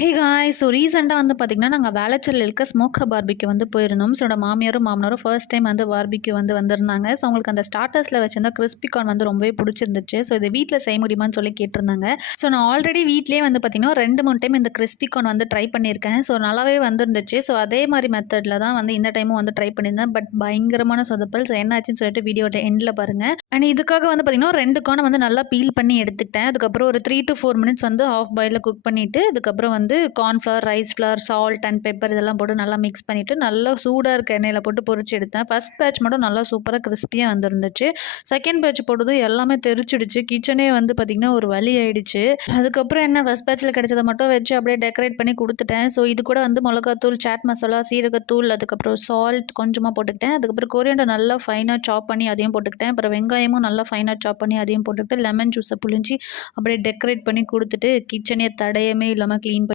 Hey guys! So ரீசெண்டா வந்து பார்த்தீங்கன்னா, நாங்க வேளச்சேரியில இருக்க ஸ்மோக்கர் பார்பிக்யூ வந்து போயிருந்தோம். ஸோ என்னோட மாமியாரும், மாமனாரும் ஃபர்ஸ்ட் டைம் வந்து பார்பிக்யூ வந்து வந்திருந்தாங்க. ஸோ அவங்களுக்கு அந்த ஸ்டார்ட்டர்ஸ்ல வச்சிருந்த கிரிஸ்பி கார்ன் வந்து ரொம்பவே புடிச்சிருந்துச்சு. ஸோ இத வீட்ல செய்ய முடியுமான்னு சொல்லி கேட்டிருந்தாங்க. ஸோ நான் ஆல்ரெடி வீட்லயே வந்து பார்த்தீங்கன்னா, 2, 3 டைம் இந்த கிரிஸ்பி கார்ன் வந்து ட்ரை பண்ணியிருக்கேன். ஸோ நல்லாவே வந்திருந்துச்சு. ஸோ அதே மாரி மெத்தட்ல தான் வந்து இந்த டைமும் வந்து ட்ரை பண்ணியிருந்தேன். பட் பயங்கரமான சொதப்பல். ஸோ என்னாச்சுன்னு சொல்லிட்டு வீடியோட எண்ட்ல பாருங்க. அண்ட் இதுக்காக வந்து பார்த்தீங்கன்னா, 2 கார்ன வந்து நல்லா பீல் பண்ணி எடுத்துக்கிட்டேன். அதுக்கப்புறம் ஒரு 3 to 4 மினிட்ஸ் வந்து ஹாஃப் பாயில்ல குக் பண்ணிட்டு, அதுக்கப்புறம் வந்து corn flour, rice flower, salt and pepper இதெல்லாம் போட்டு நல்லா மிக்ஸ் பண்ணிவிட்டு நல்லா சூடாக இருக்க எண்ணெயில் போட்டு பொரிச்சு எடுத்தேன். ஃபஸ்ட் பேட்ச் மட்டும் நல்லா சூப்பராக கிறிஸ்பியாக வந்துருந்துச்சு. செகண்ட் பேட்ச் போட்டதும் எல்லாமே தெரிச்சிடுச்சு. கிச்சனே வந்து பார்த்திங்கன்னா ஒரு வழி ஆயிடுச்சு. அதுக்கப்புறம் என்ன ஃபஸ்ட் பேட்ச்சில் கிடைச்சதை மட்டும் வச்சு அப்படியே டெக்கரேட் பண்ணி கொடுத்துட்டேன். ஸோ இது கூட வந்து மிளகாத்தூள், சாட் மசாலா, சீரகத்தூள், அதுக்கப்புறம் சால்ட் கொஞ்சமாக போட்டுக்கிட்டேன். அதுக்கப்புறம் கொரியாண்டர் நல்லா ஃபைனாக சாப் பண்ணி அதையும் போட்டுக்கிட்டேன். அப்புறம் வெங்காயமும் நல்லா ஃபைனாக சாப் பண்ணி அதையும் போட்டுக்கிட்டு லெமன் ஜூஸை புழிஞ்சி அப்படியே டெக்கரேட் பண்ணி கொடுத்துட்டு கிச்சனே தடயமே இல்லாமல் க்ளீன்